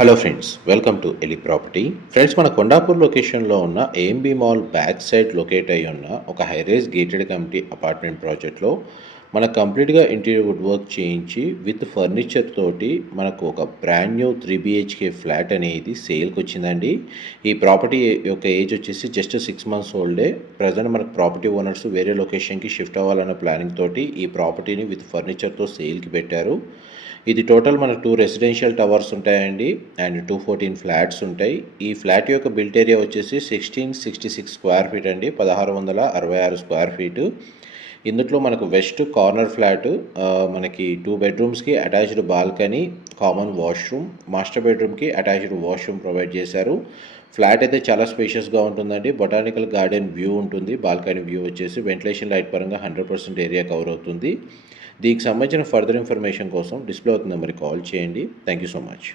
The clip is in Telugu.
హలో ఫ్రెండ్స్, వెల్కమ్ టు ఎలి ప్రాపర్టీ. ఫ్రెండ్స్, మన కొండాపూర్ లొకేషన్లో ఉన్న AMB mall back side locate అయి ఉన్న ఒక హైరేజ్ గేటెడ్ కమ్యూనిటీ అపార్ట్మెంట్ ప్రాజెక్ట్లో మనకు కంప్లీట్గా ఇంటీరియర్ వుడ్ వర్క్ చేయించి విత్ ఫర్నిచర్ తోటి మనకు ఒక బ్రాండ్ న్యూ 3 BHK ఫ్లాట్ అనేది సేల్కి వచ్చిందండి. ఈ ప్రాపర్టీ యొక్క ఏజ్ వచ్చేసి జస్ట్ 6 months ఓల్డే. ప్రజెంట్ మనకు ప్రాపర్టీ ఓనర్స్ వేరే లొకేషన్కి షిఫ్ట్ అవ్వాలన్న ప్లానింగ్ తోటి ఈ ప్రాపర్టీని విత్ ఫర్నిచర్తో సేల్కి పెట్టారు. ఇది టోటల్ మనకు 2 రెసిడెన్షియల్ టవర్స్ ఉంటాయండి అండ్ 214 ఫ్లాట్స్ ఉంటాయి. ఈ ఫ్లాట్ యొక్క బిల్ట్ ఏరియా వచ్చేసి 1666 స్క్వేర్ ఫీట్ అండి, 1666 స్క్వేర్ ఫీటు. ఇందులో మనకు వెస్ట్ కార్నర్ ఫ్లాట్, మనకి 2 bedrooms attached balcony, common washroom, master బెడ్రూమ్కి అటాచ్డ్ వాష్రూమ్ ప్రొవైడ్ చేశారు. ఫ్లాట్ అయితే చాలా స్పేషియస్గా ఉంటుందండి. బొటానికల్ గార్డెన్ వ్యూ ఉంటుంది. బాల్కనీ వ్యూ వచ్చేసి వెంటిలేషన్ లైట్ పరంగా 100% ఏరియా కవర్ అవుతుంది. దీనికి సంబంధించిన ఫర్దర్ ఇన్ఫర్మేషన్ కోసం డిస్ప్లే అవుతున్న నెంబర్కి కాల్ చేయండి. Thank you so much.